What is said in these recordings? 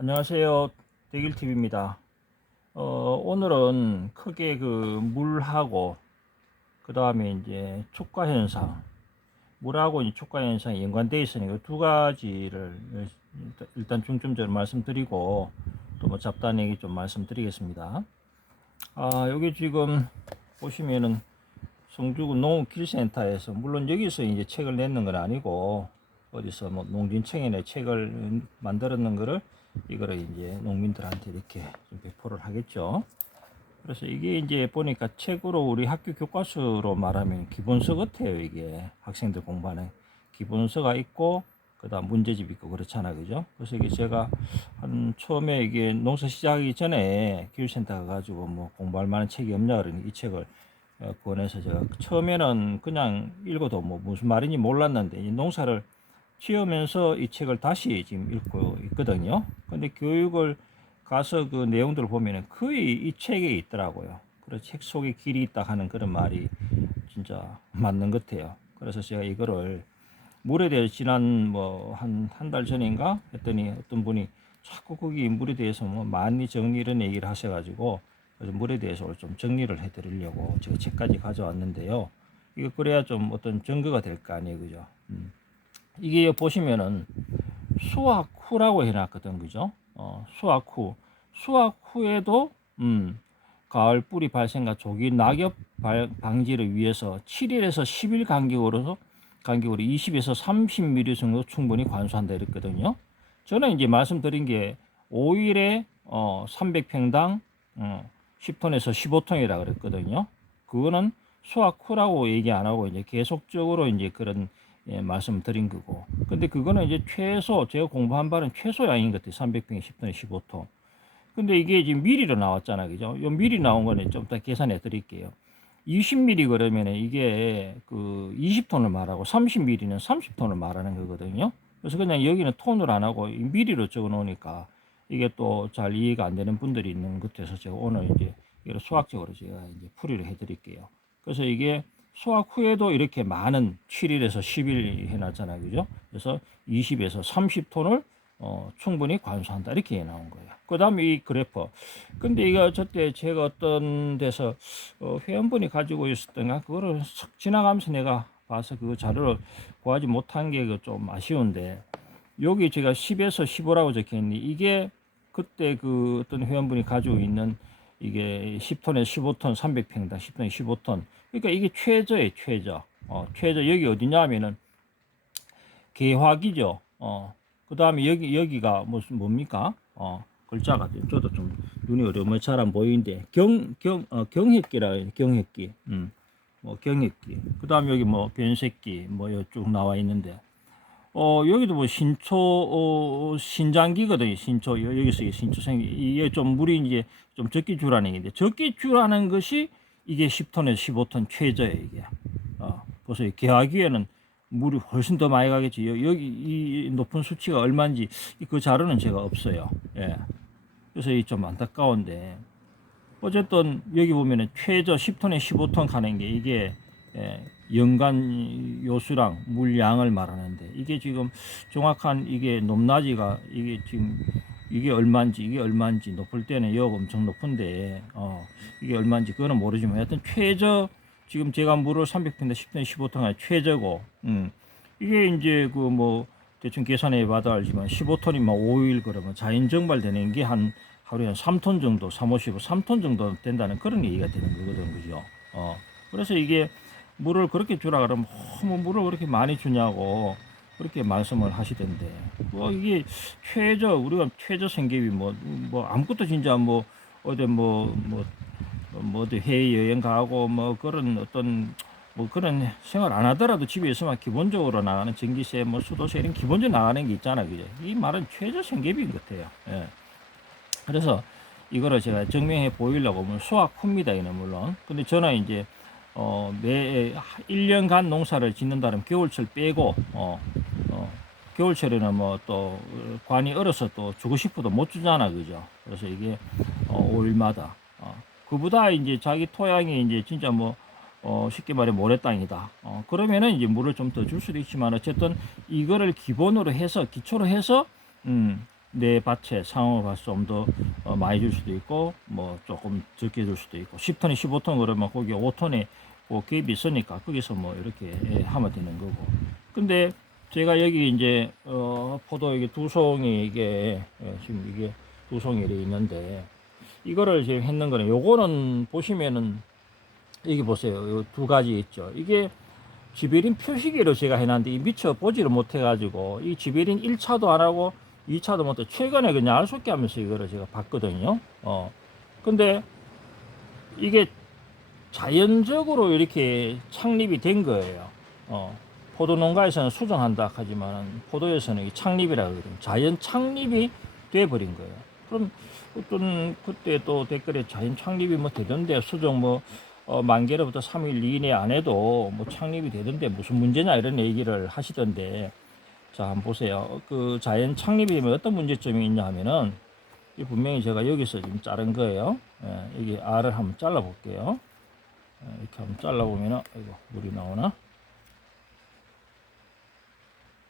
안녕하세요. 대길TV입니다. 오늘은 크게 그 물하고 그 다음에 이제 촉과 현상, 물하고 이 촉과 현상이 연관되어 있으니 두 가지를 일단 중점적으로 말씀드리고 또 뭐 잡다한 얘기 좀 말씀드리겠습니다. 여기 지금 보시면은 성주군 농업길센터에서, 물론 여기서 이제 책을 냈는 건 아니고 어디서 뭐 농진청에 책을 만들었는 거를 이거를 이제 농민들한테 이렇게 좀 배포를 하겠죠. 그래서 이게 이제 보니까 책으로 우리 학교 교과서로 말하면 기본서 같아요. 이게 학생들 공부하는 기본서가 있고 그다음 문제집 있고 그렇잖아, 그죠? 그래서 이게 제가 한 처음에 이게 농사 시작하기 전에 교육센터 가가지고 뭐 공부할 만한 책이 없냐 그러니 이 책을 권해서 제가 처음에는 그냥 읽어도 뭐 무슨 말인지 몰랐는데 이 농사를 지으면서 이 책을 다시 지금 읽고 있거든요. 근데 교육을 가서 그 내용들을 보면은 거의 이 책에 있더라고요. 그래서 책 속에 길이 있다 하는 그런 말이 진짜 맞는 것 같아요. 그래서 제가 이거를 물에 대해서 지난 뭐 한 달 전인가 했더니 어떤 분이 자꾸 거기 물에 대해서 뭐 많이 정리 이런 얘기를 하셔가지고 그래서 물에 대해서 오늘 좀 정리를 해드리려고 제가 책까지 가져왔는데요. 이거 그래야 좀 어떤 증거가 될 거 아니에요, 그죠? 이게 보시면은 수확 후라고 해놨거든, 그죠? 수확 후. 수확 후에도, 가을 뿌리 발생과 조기 낙엽 방지를 위해서 7일에서 10일 간격으로 20에서 30mm 정도 충분히 관수한다 이랬거든요. 저는 이제 말씀드린 게 5일에 300평당 10톤에서 15톤이라 그랬거든요. 그거는 수확 후라고 얘기 안 하고 이제 계속적으로 이제 그런 말씀드린 거고. 근데 그거는 이제 최소 제가 공부한 바는 최소 양인 것 같아요. 300평에 10톤에 15톤. 근데 이게 지금 미리로 나왔잖아, 그죠? 요 미리 나온 거는 좀 더 계산해 드릴게요. 20mm 그러면 이게 그 20톤을 말하고 30mm는 30톤을 말하는 거거든요. 그래서 그냥 여기는 톤을 안 하고 미리로 적어 놓으니까 이게 또 잘 이해가 안 되는 분들이 있는 것 같아서 제가 오늘 이제 이걸 수학적으로 제가 이제 풀이를 해 드릴게요. 그래서 이게 수학 후에도 이렇게 많은 7일에서 10일 해놨잖아요, 그죠? 그래서 20에서 30톤을 충분히 관수한다 이렇게 나온 거예요. 그 다음에 이 그래프. 근데 이거 저때 제가 어떤 데서 회원분이 가지고 있었던가 그거를 싹 지나가면서 내가 봐서 그 자료를 구하지 못한 게 좀 아쉬운데, 여기 제가 10에서 15라고 적혀있는데 이게 그때 그 어떤 회원분이 가지고 있는 이게 10톤에 15톤 300평당 10톤에 15톤. 그러니까 이게 최저예요, 최저. 최저. 여기 어디냐 하면은 개화기죠. 그 다음에 여기가 무슨 뭡니까? 글자가 저도 좀 눈이 어려워 잘 안 보이는데 경획기라 해요. 경획기. 뭐 경획기. 그 다음에 여기 뭐 변색기 뭐 쭉 나와 있는데 여기도 뭐 신초 신장기거든요. 신초 여기서 이 신초생 이게 좀 물이 이제 좀 적게 주라는 얘기인데 적게 주라는 것이 이게 10톤에서 15톤 최저예요, 이게. 그래서 개화기에는 물이 훨씬 더 많이 가겠지. 여기 이 높은 수치가 얼마인지 그 자료는 제가 없어요. 예. 그래서 이 좀 안타까운데 어쨌든 여기 보면은 최저 10톤에 15톤 가는 게 이게 연간 요수랑 물량을 말하는데 이게 지금 정확한 이게 높낮이가 이게 지금 이게 얼마인지 높을 때는 여 엄청 높은데 이게 얼마인지 그거는 모르지만 하여튼 최저 지금 제가 물을 300평당 10톤에 15톤 최저고 이게 이제 그 뭐 대충 계산해 봐도 알지만 15톤이면 5일 그러면 자연 증발되는 게 한 하루에 한 3톤 정도, 3, 5, 3톤 정도 된다는 그런 얘기가 되는 거거든, 그죠? 그래서 이게 물을 그렇게 주라 그러면 뭐 물을 그렇게 많이 주냐고 그렇게 말씀을 하시던데 뭐 이게 최저 우리가 최저 생계비 뭐 아무것도 진짜 뭐 어디 뭐 어디 해외 여행 가고 뭐 그런 어떤 뭐 그런 생활 안 하더라도 집에 있으면 기본적으로 나가는 전기세 뭐 수도세 이런 기본적으로 나가는 게 있잖아, 그죠? 이 말은 최저 생계비인 것 같아요. 예. 그래서 이거를 제가 증명해 보이려고 뭐 수학 후입니다, 이는 물론. 근데 저는 이제 매 1년간 농사를 짓는다면 겨울철 빼고 겨울철에는 뭐 또 관이 얼어서 또 주고 싶어도 못 주잖아, 그죠? 그래서 이게 5일마다 그보다 이제 자기 토양이 이제 진짜 뭐 쉽게 말해 모래땅이다. 그러면은 이제 물을 좀 더 줄 수도 있지만 어쨌든 이거를 기본으로 해서 기초로 해서 내 밭에 상황을 봐서 좀 더 많이 줄 수도 있고 뭐 조금 적게 줄 수도 있고 10톤에 15톤 그러면 거기 5톤에 그 개입이 있으니까 거기서 뭐 이렇게 하면 되는 거고. 근데 제가 여기 이제 포도 이게 두 송이 이게 지금 이게 두 송이 이렇게 있는데 이거를 지금 했는 거는 요거는 보시면은 여기 보세요. 요 두 가지 있죠. 이게 지베린 표시기로 제가 해놨는데 미처 보지를 못해가지고 이 지베린 1차도 안 하고 2차도 못해 최근에 그냥 알속기 하면서 이거를 제가 봤거든요. 근데 이게 자연적으로 이렇게 창립이 된 거예요. 포도 농가에서는 수정한다 하지만 포도에서는 이 창립이라 그러거든요. 자연 창립이 돼 버린 거예요. 그럼 어떤 그때 또 댓글에 자연 창립이 뭐 되던데 수정 뭐 만개로부터 3일 이내 안 해도 뭐 창립이 되던데 무슨 문제냐 이런 얘기를 하시던데 자 한번 보세요. 그 자연 창립이 되면 어떤 문제점이 있냐 하면은 이 분명히 제가 여기서 지금 자른 거예요. 여기 알을 한번 잘라 볼게요. 이렇게 한번 잘라보면은, 이거 물이 나오나?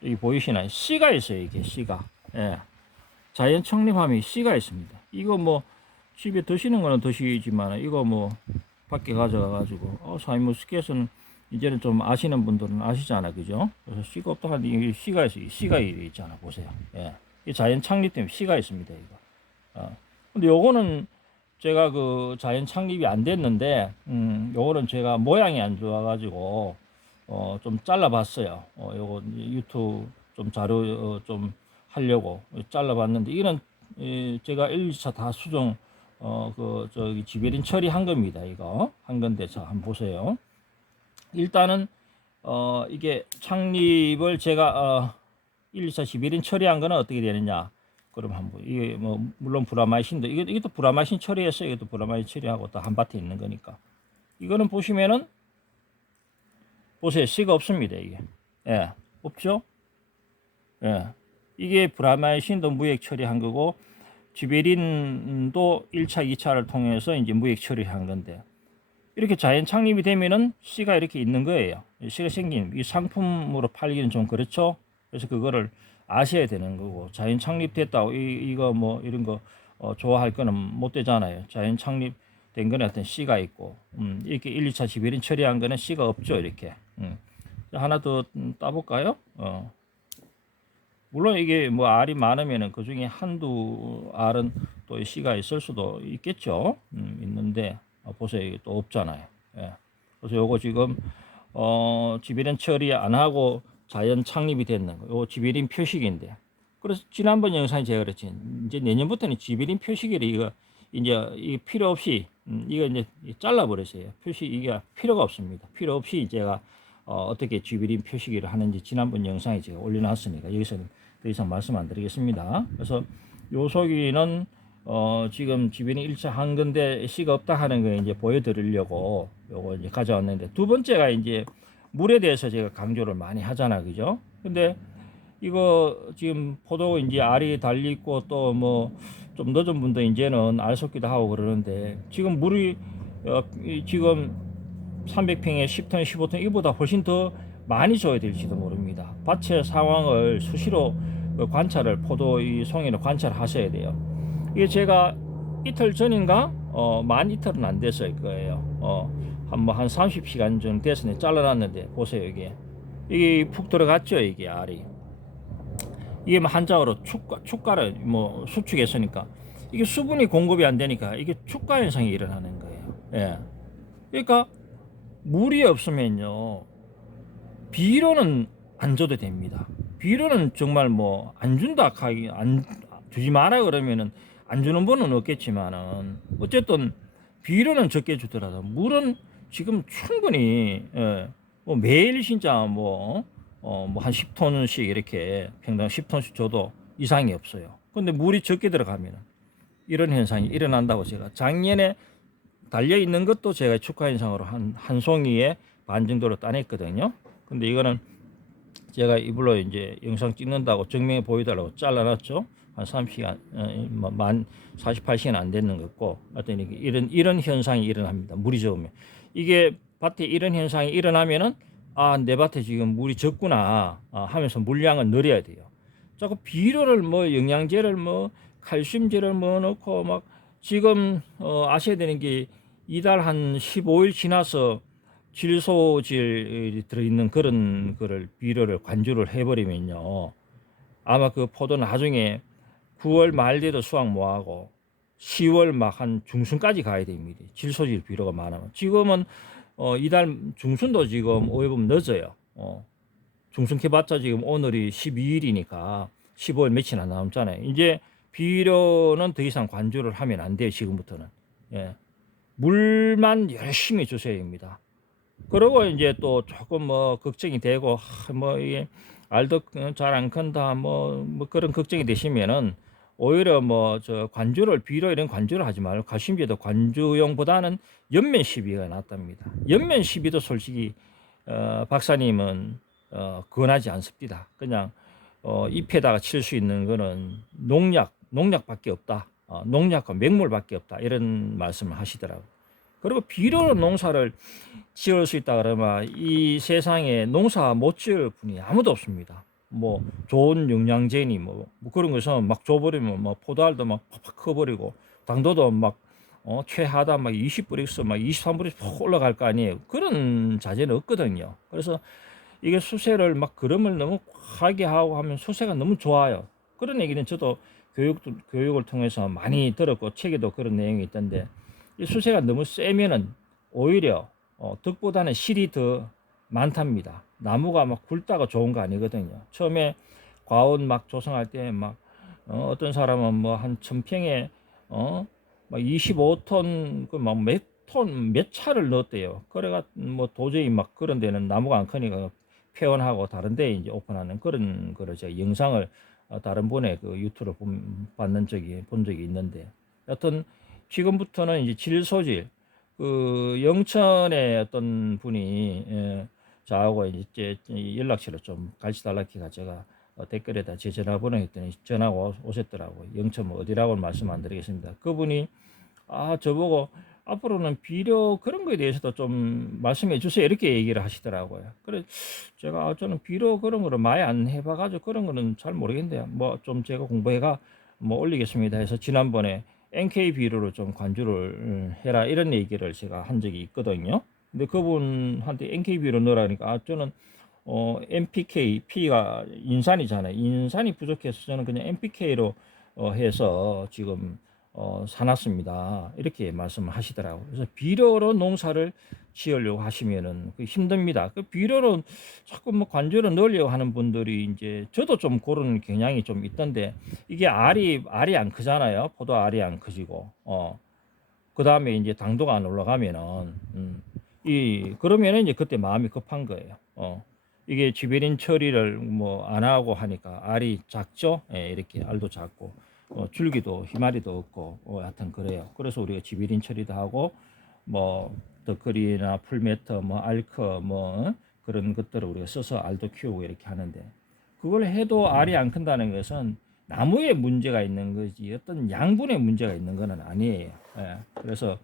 여기 보이시나요? 씨가 있어요, 이게 씨가. 예. 자연 청립함이 씨가 있습니다. 이거 뭐, 집에 드시는 거는 드시지만, 이거 뭐, 밖에 가져가가지고, 샤인머스켓은 이제는 좀 아시는 분들은 아시잖아, 그죠? 그래서 씨가 없다 하는데, 이 씨가 있어요. 씨가 있잖아, 보세요. 예. 이 자연 창립 때문에 씨가 있습니다, 이거. 근데 요거는 제가 그 자연 창립이 안 됐는데, 요거는 제가 모양이 안 좋아가지고, 좀 잘라봤어요. 요거 유튜브 좀 자료 좀 하려고 잘라봤는데, 이거는 제가 1, 2차 다 수정, 저기 지베린 처리한 겁니다. 이거 한 건데, 자, 한번 보세요. 일단은, 이게 창립을 제가, 1, 2차 지베린 처리한 거는 어떻게 되느냐. 그럼 한번 이게 뭐 물론 브라마이신도 이것도 브라마이신 처리했어요. 이것도 브라마이신 처리하고 또 한밭에 있는 거니까. 이거는 보시면은 보세요. 씨가 없습니다. 이게 없죠. 이게 브라마이신도 무액 처리한 거고 지베린도 1차, 2차를 통해서 이제 무액 처리한 건데 이렇게 자연 창립이 되면은 씨가 이렇게 있는 거예요. 씨가 생긴 이 상품으로 팔기는 좀 그렇죠. 그래서 그거를 아셔야 되는 거고 자연 창립됐다고 이거 뭐 이런 거 좋아할 거는 못 되잖아요. 자연 창립된 거는 어떤 씨가 있고 이렇게 1, 2차 지배린 처리한 거는 씨가 없죠. 이렇게 하나 더 따볼까요? 물론 이게 뭐 알이 많으면은 그 중에 한두 알은 또 씨가 있을 수도 있겠죠. 있는데 보세요. 이게 또 없잖아요. 그래서 요거 지금 지배린 처리 안 하고 자연 창립이 됐는 거. 요 지배린 표식인데. 그래서 지난번 영상에 제가 그랬지. 이제 내년부터는 지배린 표식을 이거 이제 이 필요 없이 이거 이제 잘라 버렸어요. 표시 이게 필요가 없습니다. 필요 없이 제가 어떻게 지배린 표시기를 하는지 지난번 영상에 제가 올려놨으니까 여기서는 더 이상 말씀 안 드리겠습니다. 그래서 요 속이는 지금 지배린 1차 한 건데 씨가 없다 하는 거 이제 보여드리려고 요거 이제 가져왔는데 두 번째가 이제 물에 대해서 제가 강조를 많이 하잖아, 그죠? 근데 이거 지금 포도 이제 알이 달리 있고 또 뭐 좀 늦은 분도 이제는 알 섞기도 하고 그러는데 지금 물이 지금 300평에 10톤, 15톤 이보다 훨씬 더 많이 줘야 될지도 모릅니다. 밭의 상황을 수시로 관찰을 포도 이 송이를 관찰하셔야 돼요. 이게 제가 이틀 전인가 만 이틀은 안 됐을 거예요. 한 30시간 정도 됐으니 잘라놨는데 보세요. 이게 푹 들어갔죠. 이게 알이 이게 뭐 한자어로 축가를 뭐 수축했으니까 이게 수분이 공급이 안 되니까 이게 축가 현상이 일어나는 거예요. 그러니까 물이 없으면요 비료는 안 줘도 됩니다. 비료는 정말 뭐 안 준다 하기 안 주지 마라 그러면은 안 주는 분은 없겠지만은 어쨌든 비료는 적게 주더라도 물은 지금 충분히 뭐 매일 진짜 뭐 한 10톤씩 이렇게 평당 10톤씩 줘도 이상이 없어요. 근데 물이 적게 들어가면 이런 현상이 일어난다고 제가 작년에 달려 있는 것도 제가 축하 현상으로 한 송이에 반 정도로 따냈거든요. 근데 이거는 제가 이불로 이제 영상 찍는다고 정면에 보여달라고 잘라놨죠. 한 30시간, 만 48시간 안 되는 것 같고, 하여튼 이런 현상이 일어납니다. 물이 적으면. 이게 밭에 이런 현상이 일어나면은, 내 밭에 지금 물이 적구나, 하면서 물량을 늘려야 돼요. 자꾸 비료를 뭐 영양제를 뭐 칼슘제를 뭐 넣고 막 지금 아셔야 되는 게 이달 한 15일 지나서 질소질이 들어있는 그런 거를 비료를 관주를 해버리면요. 아마 그 포도 나중에 9월 말 돼도 수확 못하고 10월 막 한 중순까지 가야 됩니다. 질소질 비료가 많으면. 지금은 이달 중순도 지금 오해보면 늦어요. 중순 캐봤자 지금 오늘이 12일이니까 15일 며칠 안 남았잖아요. 이제 비료는 더 이상 관주를 하면 안 돼요. 지금부터는. 예. 물만 열심히 주셔야 됩니다. 그리고 이제 또 조금 뭐 걱정이 되고 뭐 이게 알도 잘 안 큰다 뭐 그런 걱정이 되시면은 오히려 뭐 저 관주를 비료 이런 관주를 하지 말고 가심제도 관주용보다는 연면 시비가 낫답니다. 연면 시비도 솔직히 박사님은 권하지 않습니다. 그냥 잎에다가 칠 수 있는 거는 농약밖에 없다. 농약과 맹물밖에 없다. 이런 말씀을 하시더라고요. 그리고 비료로 농사를 지을 수 있다 그러면 이 세상에 농사 못 지을 분이 아무도 없습니다. 뭐 좋은 영양제니 뭐 그런 것은 막 줘버리면 뭐 포도알도 막 팍팍 커버리고 당도도 막 최하다 막 20브릭스 막 23브릭스 푹 올라갈 거 아니에요. 그런 자재는 없거든요. 그래서 이게 수세를 막 그름을 너무 과하게 하고 하면 수세가 너무 좋아요. 그런 얘기는 저도 교육을 통해서 많이 들었고 책에도 그런 내용이 있던데 이 수세가 너무 세면은 오히려 덕보다는 실이 더 많답니다. 나무가 막 굵다가 좋은 거 아니거든요. 처음에 과원 막 조성할 때 막 어떤 사람은 뭐 한 1000평에 막 25톤 그 막 몇 톤 몇 차를 넣었대요. 그래가 뭐 도저히 막 그런 데는 나무가 안 크니까 폐원하고 다른 데 이제 오픈하는 그런 거를 제가 영상을 다른 분의 그 유튜브로 본 적이 있는데 여튼 지금부터는 이제 질소질 그 영천의 어떤 분이 저하고 이제 연락처를 좀 같이 달라기가 제가 댓글에다 제 전화번호 했더니 전화가 오셨더라고요. 영천 뭐 어디라고 말씀 안 드리겠습니다. 그분이 저보고 앞으로는 비료 그런 거에 대해서도 좀 말씀해 주세요 이렇게 얘기를 하시더라고요. 그래 제가 저는 비료 그런 거를 많이 안 해봐가지고 그런 거는 잘 모르겠는데요. 뭐 좀 제가 공부해가 뭐 올리겠습니다 해서 지난번에 NK 비료를 좀 관주를 해라 이런 얘기를 제가 한 적이 있거든요. 근데 그분한테 NK 비료 넣으라니까 저는 NPK P가 인산이잖아요. 인산이 부족해서 저는 그냥 NPK로 해서 지금 사놨습니다. 이렇게 말씀을 하시더라고요. 그래서 비료로 농사를 지으려고 하시면은 힘듭니다. 그 비료로 자꾸 뭐 관주를 넣으려고 하는 분들이 이제 저도 좀 그런 경향이 좀 있던데 이게 알이 안 크잖아요. 포도 알이 안 크지고 그 다음에 이제 당도가 안 올라가면은 그러면은 이제 그때 마음이 급한 거예요. 이게 지베린 처리를 뭐 안 하고 하니까 알이 작죠. 예, 이렇게 알도 작고 줄기도 희마리도 없고 하여튼 그래요. 그래서 우리가 지베린 처리도 하고 뭐 더크리나 풀매터 뭐 알커 뭐 그런 것들을 우리가 써서 알도 키우고 이렇게 하는데 그걸 해도 알이 안 큰다는 것은 나무에 문제가 있는 거지 어떤 양분에 문제가 있는 것은 아니에요. 예, 그래서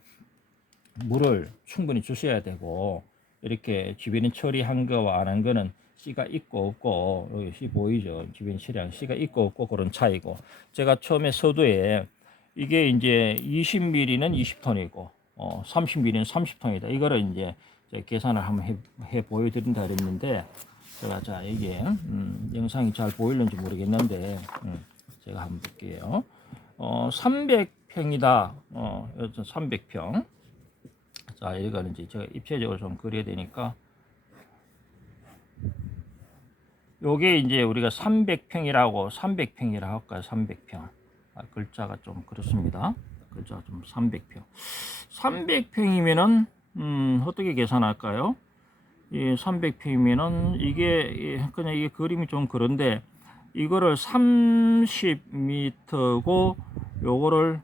물을 충분히 주셔야 되고 이렇게 지변인 처리한 거와 안 한 거는 씨가 있고 없고 여기 씨 보이죠? 지변인 처리한 씨가 있고 없고 그런 차이고 제가 처음에 서두에 이게 이제 20ml는 20톤이고 30ml는 30톤이다. 이거를 이제 계산을 한번 해 보여드린다 그랬는데 제가 자 이게 영상이 잘 보이는지 모르겠는데 제가 한번 볼게요. 300평이다. 300평. 자, 이거는 이제 제가 입체적으로 좀 그려야 되니까 요게 이제 우리가 300평이라고 할까요? 300평. 글자가 좀 그렇습니다. 글자가 좀 300평. 300평이면은 어떻게 계산할까요? 이 300평이면은 이게 그냥 이게 그림이 좀 그런데 이거를 30m고 요거를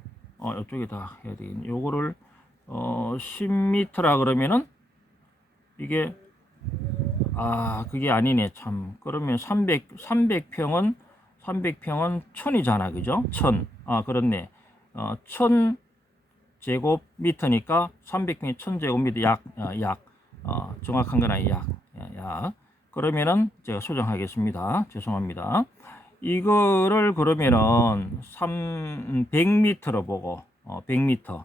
이쪽에다 해야 되겠네. 요거를 10m라 그러면은 이게 그게 아니네 참. 그러면 300평은 1000이잖아. 그죠? 1000. 그렇네. 1000 제곱미터니까 300평이 1000제곱미터 약 정확한 건 아니 약. 그러면은 제가 수정하겠습니다. 죄송합니다. 이거를 그러면은 100m로 보고 100m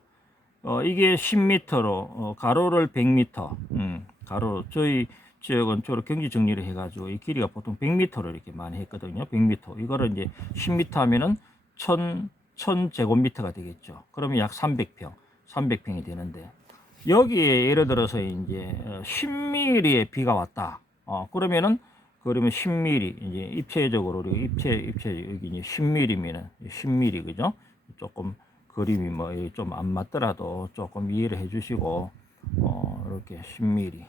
이게 10m로 가로를 100m 가로 저희 지역은 주로 경지 정리를 해가지고 이 길이가 보통 100m를 이렇게 많이 했거든요. 100m 이거를 이제 10m 하면은 1000제곱미터가 되겠죠. 그러면 약 300평이 되는데 여기에 예를 들어서 이제 10mm의 비가 왔다. 그러면 10mm 이제 입체적으로 우리 입체 여기 이제 10mm면은 10mm 그죠? 조금 그림이 뭐 좀 안 맞더라도 조금 이해를 해주시고 이렇게 10mm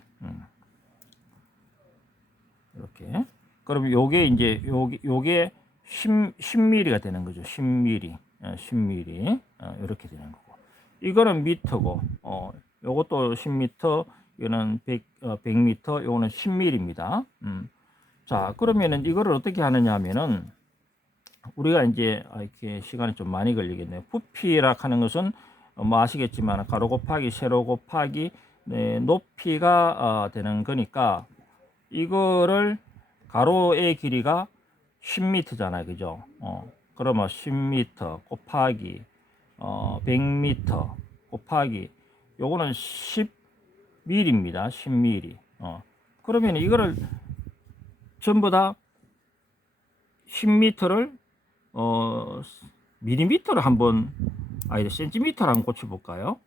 이렇게 그럼 요게 이제 요게 10mm가 되는 거죠. 10mm 10mm 이렇게 되는 거고 이거는 미터고 요것도 10m 이거는 100m 요거는 10mm입니다. 자 그러면은 이거를 어떻게 하느냐 하면은 우리가 이제 이렇게 시간이 좀 많이 걸리겠네요. 부피라 하는 것은 뭐 아시겠지만 가로 곱하기 세로 곱하기 높이가 되는 거니까 이거를 가로의 길이가 10m잖아요. 그죠? 그러면 10m 곱하기 100m 곱하기 요거는 10mm입니다. 10mm. 그러면 이거를 전부 다 10m를 밀리미터를 한번 센티미터를 한번 고쳐 볼까요?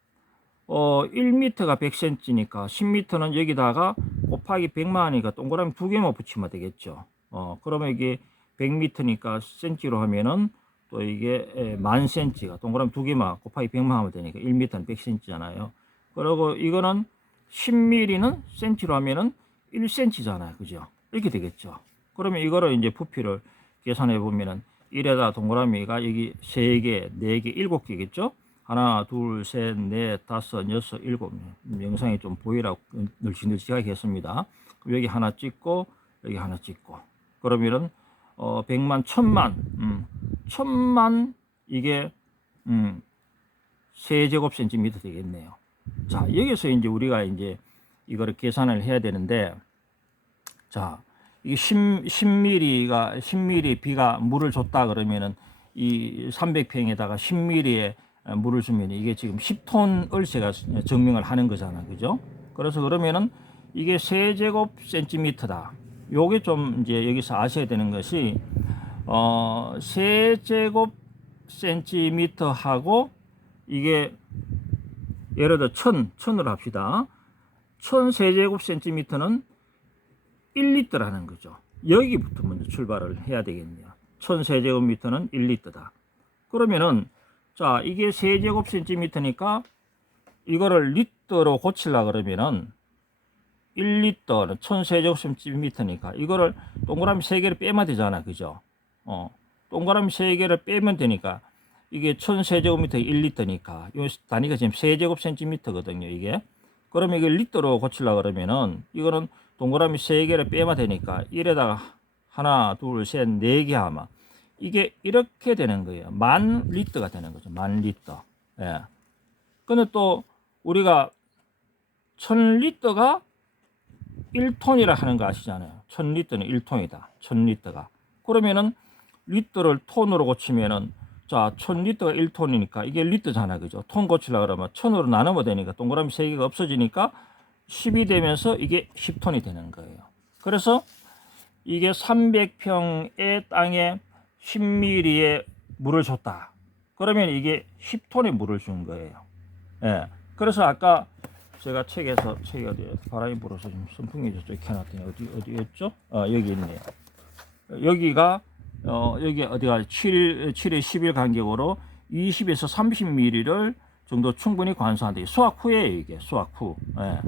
1m가 100cm니까 10m는 여기다가 곱하기 100만 하니까 동그라미 두 개만 붙이면 되겠죠. 그러면 이게 100m니까 cm로 하면은 또 이게 10,000cm가 동그라미 두 개만 곱하기 100만 하면 되니까 1m는 100cm잖아요. 그리고 이거는 10mm는 cm로 하면은 1cm잖아요. 그죠? 이렇게 되겠죠. 그러면 이거를 이제 부피를 계산해 보면은 1에다 동그라미가 여기 3개, 4개, 7개겠죠? 하나, 둘, 셋, 넷, 다섯, 여섯, 일곱. 영상이 좀 보이라고 널찍널찍하게 했습니다. 여기 하나 찍고, 여기 하나 찍고. 그러면은, 100만, 1000만, 1000만, 이게, 세제곱센티미터 되겠네요. 자, 여기서 이제 우리가 이제 이거를 계산을 해야 되는데, 자, 이게 10mm 비가 물을 줬다 그러면은 이 300평에다가 10mm의 물을 주면 이게 지금 10톤 을세가 증명을 하는 거잖아. 그죠? 그래서 그러면은 이게 세제곱 센티미터다. 요게 좀 이제 여기서 아셔야 되는 것이 세제곱 센티미터하고 이게 예를 들어 1000으로 합시다. 1000 세제곱 센티미터는 1리터라는 거죠. 여기부터 먼저 출발을 해야 되겠네요. 1000 세제곱미터는 1리터다. 그러면은 자 이게 세제곱 센티미터니까 이거를 리터로 고치려 그러면은 1리터는 1000 세제곱 센티미터니까 이거를 동그라미 3개를 빼면 되잖아. 그죠? 동그라미 3개를 빼면 되니까 이게 1000 세제곱미터 1리터니까 이 단위가 지금 세제곱 센티미터거든요. 이게 그러면 이걸 리터로 고치려 그러면은 이거는 동그라미 3개를 빼면 되니까 1에다가 하나, 둘, 셋, 4개 하면 이게 이렇게 되는 거예요. 10,000리터가 되는 거죠. 10,000리터. 예. 근데 또 우리가 1000리터가 1톤이라 하는 거 아시잖아요. 1000리터는 1톤이다. 1000리터가. 그러면은 리터를 톤으로 고치면은 자, 1000리터가 1톤이니까 이게 리터잖아. 그죠? 톤 고치려고 그러면 1000으로 나누면 되니까 동그라미 3개가 없어지니까 10이 되면서 이게 10톤이 되는 거예요. 그래서 이게 300평의 땅에 10mm의 물을 줬다. 그러면 이게 10톤의 물을 준 거예요. 예. 그래서 아까 제가 책이 어디에 바람이 불어서 좀 선풍기 저쪽에 켜놨더니 어디였죠? 여기 있네요. 여기가 여기 어디가 7에 10일 간격으로 20에서 30mm를 정도 충분히 관수한다. 수확 후에 이게 수확 후. 예.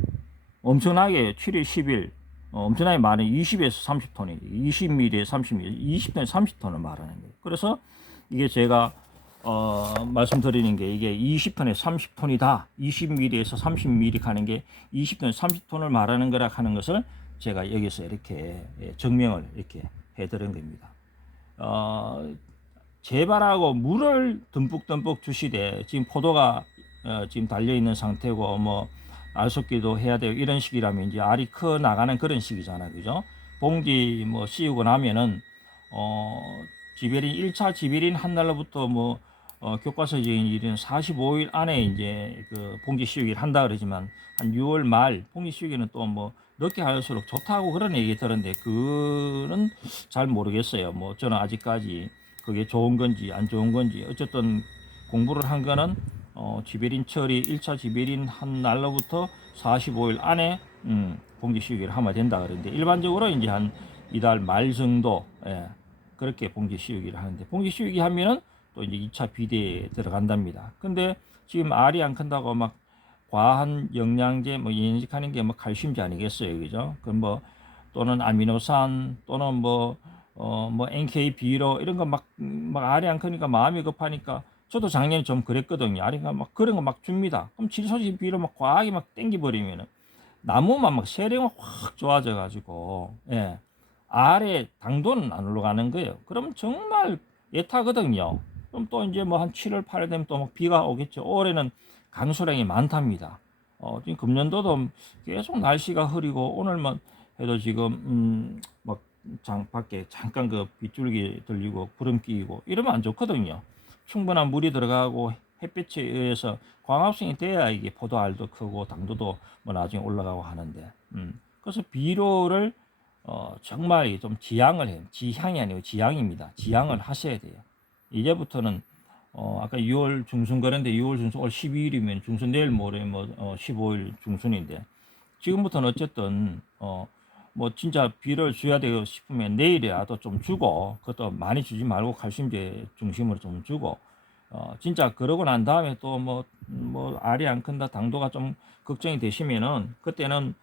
엄청나게 7일 10일 엄청나게 많은 20에서 30톤이 20mm에 30mm 20톤에 30톤을 말하는 거예요. 그래서 이게 제가 말씀드리는 게 이게 20톤에 30톤이다. 20mm에서 30mm 가는 게 20톤에 30톤을 말하는 거라 하는 것을 제가 여기서 이렇게 증명을 이렇게 해드린 겁니다. 재발하고 물을 듬뿍듬뿍 주시되 지금 포도가 지금 달려 있는 상태고 뭐 알속기도 해야 되고 이런 시기라면 이제 알이 커 나가는 그런 시기잖아. 그죠? 봉지 뭐 씌우고 나면은 지베린 1차 지베린 한 날로부터 뭐 교과서적인 일은 45일 안에 이제 그 봉지 씌우기를 한다 그러지만 한 6월 말 봉지 씌우기는 또 뭐 늦게 할수록 좋다고 그런 얘기 들었는데 그는 잘 모르겠어요. 뭐 저는 아직까지 그게 좋은 건지 안 좋은 건지 어쨌든 공부를 한 거는 지베린 처리 1차 지베린 한 날로부터 45일 안에 봉지 씌우기를 하면 된다 그러는데 일반적으로 이제 한 이달 말 정도 그렇게 봉지 씌우기를 하는데 봉지 씌우기 하면은 또 이제 2차 비대에 들어간답니다. 근데 지금 알이 안 큰다고 막 과한 영양제 뭐 인식하는 게 뭐 칼슘제 아니겠어요, 그죠? 그 뭐 또는 아미노산 또는 뭐 NK 비로 이런 거 막 알이 안 크니까 마음이 급하니까 저도 작년에 좀 그랬거든요. 알이 막 그런 거 막 줍니다. 그럼 질소지 비로 막 과하게 막 땡겨버리면은 나무만 막 세령이 확 좋아져 가지고 알의 당도는 안 올라가는 거예요. 그럼 정말 예타거든요. 그럼 또 이제 뭐 한 7월 8월 되면 또 막 비가 오겠죠. 올해는 강수량이 많답니다. 지금 금년도도 계속 날씨가 흐리고 오늘만 해도 지금 막 밖에 잠깐 그 빗줄기 들리고 구름 끼고 이러면 안 좋거든요. 충분한 물이 들어가고 햇빛에 의해서 광합성이 돼야 이게 포도알도 크고 당도도 뭐 나중에 올라가고 하는데 그래서 비료를 정말 좀 지양을 해요. 지향이 아니고 지양입니다. 지양을 하셔야 돼요. 이제부터는 아까 6월 중순 그런데 6월 중순 올 12일이면 중순 내일 모레 뭐 15일 중순인데 지금부터는 어쨌든 뭐 진짜 비를 줘야 되고 싶으면 내일이라도 좀 주고 그것도 많이 주지 말고 칼슘제 중심으로 좀 주고 진짜 그러고 난 다음에 또 뭐 알이 안 큰다 당도가 좀 걱정이 되시면은 그때는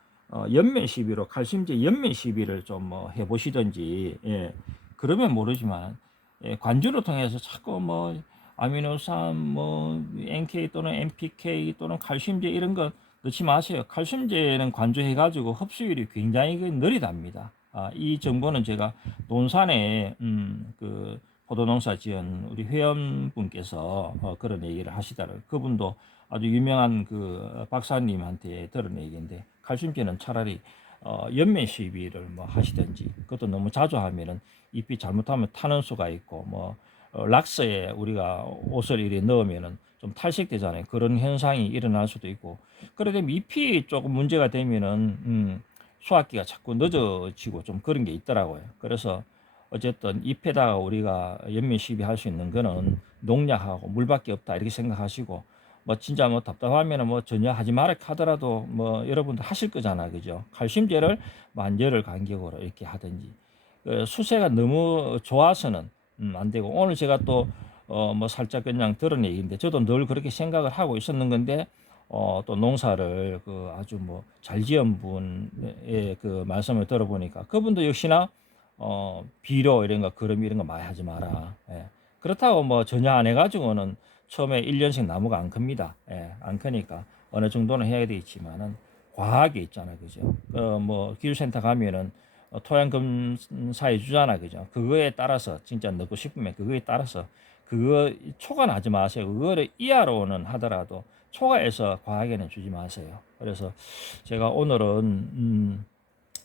연면 시비로 칼슘제 연면 시비를 좀 뭐 해보시든지 그러면 모르지만 관주를 통해서 자꾸 뭐 아미노산 뭐 NK 또는 NPK 또는 칼슘제 이런 거 넣지 마세요. 칼슘제는 관주해 가지고 흡수율이 굉장히 느리답니다. 이 정보는 제가 논산에 그 포도농사 지은 우리 회원분께서 그런 얘기를 하시더라고요. 그분도 아주 유명한 그 박사님한테 들은 얘기인데 칼슘제는 차라리 연면 시비를 뭐 하시든지 그것도 너무 자주 하면은 잎이 잘못하면 타는 수가 있고 뭐 락스에 우리가 옷을 이렇게 넣으면은 좀 탈색되잖아요. 그런 현상이 일어날 수도 있고 그러다 잎이 조금 문제가 되면은 수확기가 자꾸 늦어지고 좀 그런 게 있더라고요. 그래서 어쨌든 잎에다가 우리가 연면 시비할 수 있는 거는 농약하고 물밖에 없다 이렇게 생각하시고 뭐 진짜 뭐 답답하면은 뭐 전혀 하지 말아 하더라도 뭐 여러분들 하실 거잖아, 그죠? 칼슘제를 만절을 간격으로 이렇게 하든지 수세가 너무 좋아서는 안 되고 오늘 제가 또 뭐 살짝 그냥 들은 얘기인데 저도 늘 그렇게 생각을 하고 있었는 건데 또 농사를 그 아주 뭐 잘 지은 분의 그 말씀을 들어보니까 그분도 역시나 비료 이런 거 그름 이런 거 많이 하지 마라. 그렇다고 뭐 전혀 안 해가지고는 처음에 1년씩 나무가 안 큽니다. 안 크니까 어느 정도는 해야 되겠지만은 과하게 있잖아, 그죠? 뭐 기술센터 가면은 토양 검사해 주잖아, 그죠? 그거에 따라서 진짜 넣고 싶으면 그거에 따라서 그거 초과하지 마세요. 그거를 이하로는 하더라도 초과해서 과하게는 주지 마세요. 그래서 제가 오늘은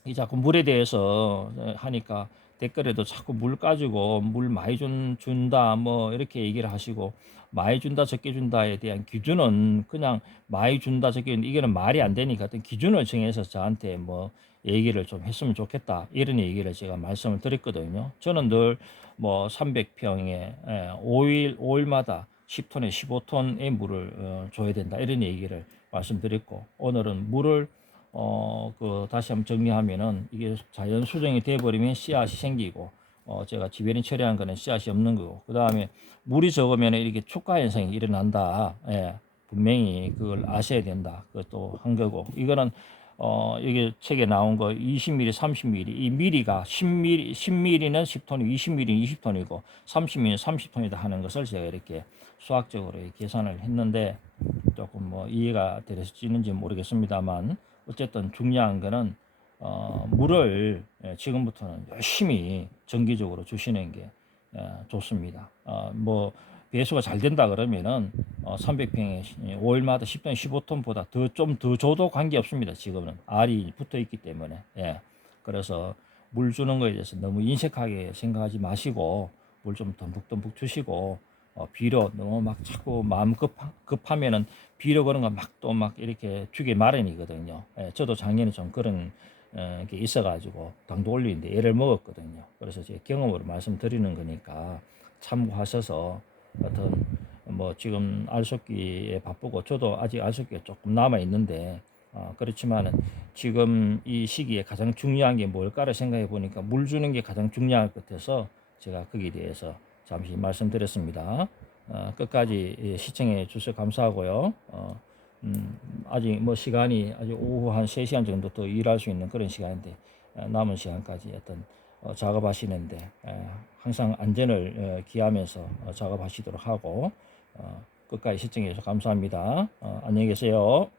이 자꾸 물에 대해서 하니까 댓글에도 자꾸 물 가지고 물 많이 준다 뭐 이렇게 얘기를 하시고 많이 준다 적게 준다에 대한 기준은 그냥 많이 준다 적게 준다 이게는 말이 안 되니까 어떤 기준을 정해서 저한테 뭐 얘기를 좀 했으면 좋겠다 이런 얘기를 제가 말씀을 드렸거든요. 저는 늘 뭐 300평에 5일마다 10톤에 15톤의 물을 줘야 된다 이런 얘기를 말씀드렸고 오늘은 물을 다시 한번 정리하면은 이게 자연 수정이 돼버리면 씨앗이 생기고 제가 지배린 처리한 거는 씨앗이 없는 거고 그 다음에 물이 적으면 이렇게 축가 현상이 일어난다. 분명히 그걸 아셔야 된다. 그것도 한 거고 이거는 여기 책에 나온 거 20mm, 30mm 이 미리가 10mm, 10mm는 10톤이 20mm는 20톤이고 30mm는 30톤이다 하는 것을 제가 이렇게 수학적으로 계산을 했는데 조금 뭐 이해가 되실지는지 모르겠습니다만 어쨌든 중요한 거는 물을 지금부터는 열심히 정기적으로 주시는 게 좋습니다. 뭐 배수가 잘 된다 그러면은 300평에 5일마다 10톤, 15톤보다 좀 더 줘도 관계 없습니다. 지금은 알이 붙어 있기 때문에 그래서 물 주는 거에 대해서 너무 인색하게 생각하지 마시고 물 좀 듬뿍듬뿍 주시고 비료 너무 막 자꾸 마음 급하면은 비료 그런 거 막 또 막 이렇게 주기 마련이거든요. 예, 저도 작년에 좀 그런 게 있어가지고 당도 올리는데 애를 먹었거든요. 그래서 제 경험으로 말씀드리는 거니까 참고하셔서 어떤 뭐 지금 알속기에 바쁘고 저도 아직 알속기가 조금 남아 있는데 그렇지만은 지금 이 시기에 가장 중요한 게 뭘까를 생각해 보니까 물 주는 게 가장 중요할 것 같아서 제가 거기에 대해서 잠시 말씀드렸습니다. 끝까지 시청해 주셔서 감사하고요. 아직 뭐 시간이 아직 오후 한 3시간 정도 더 일할 수 있는 그런 시간인데 남은 시간까지 어떤 작업하시는데 항상 안전을 기하면서 작업하시도록 하고 끝까지 시청해 주셔서 감사합니다. 안녕히 계세요.